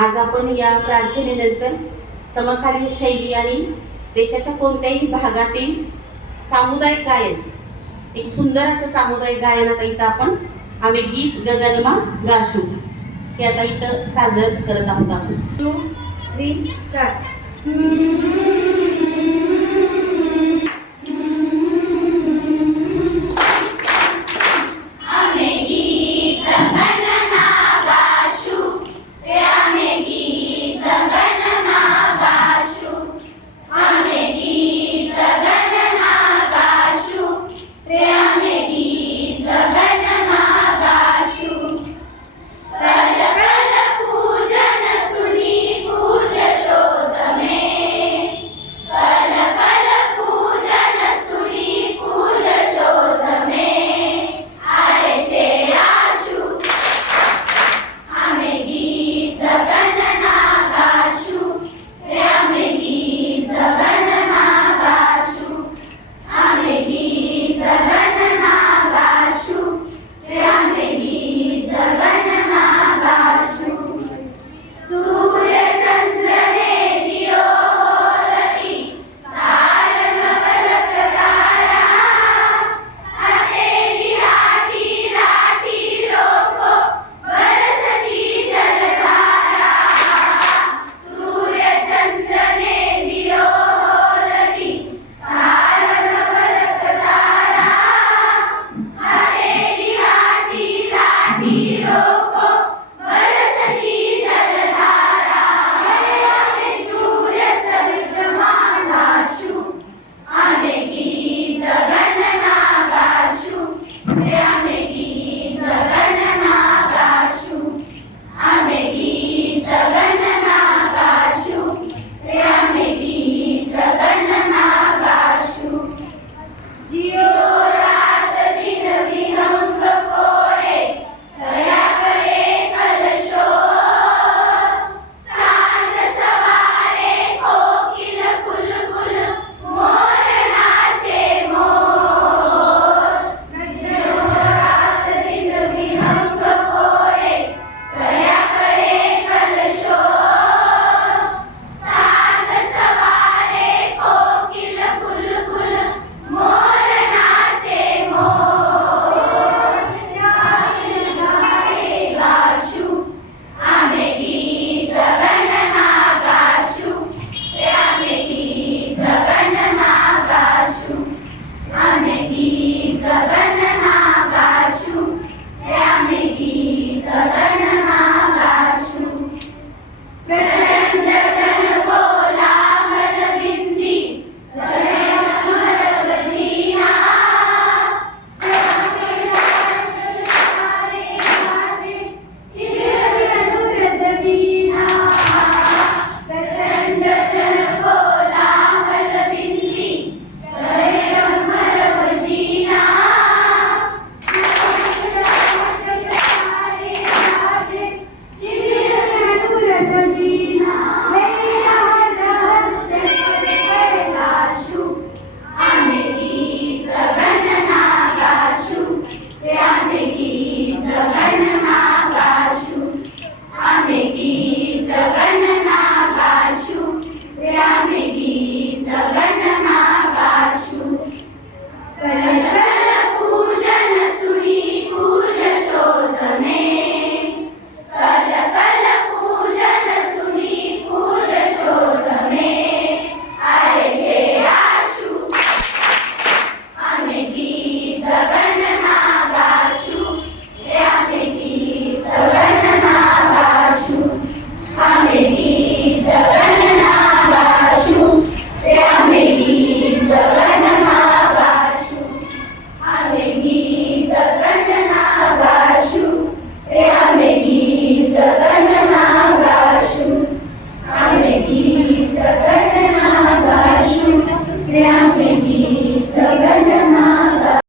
आज आपण या प्रार्थनेनंतर समकालीन शैली आणि देशाच्या कोणत्याही भागातील सामुदायिक गायन एक सुंदर असं सामुदायिक गायन आता इथं आपण आम्ही गीत गगनमा गाशू. हे आता इथं सादर करत आहोत आपण. To three start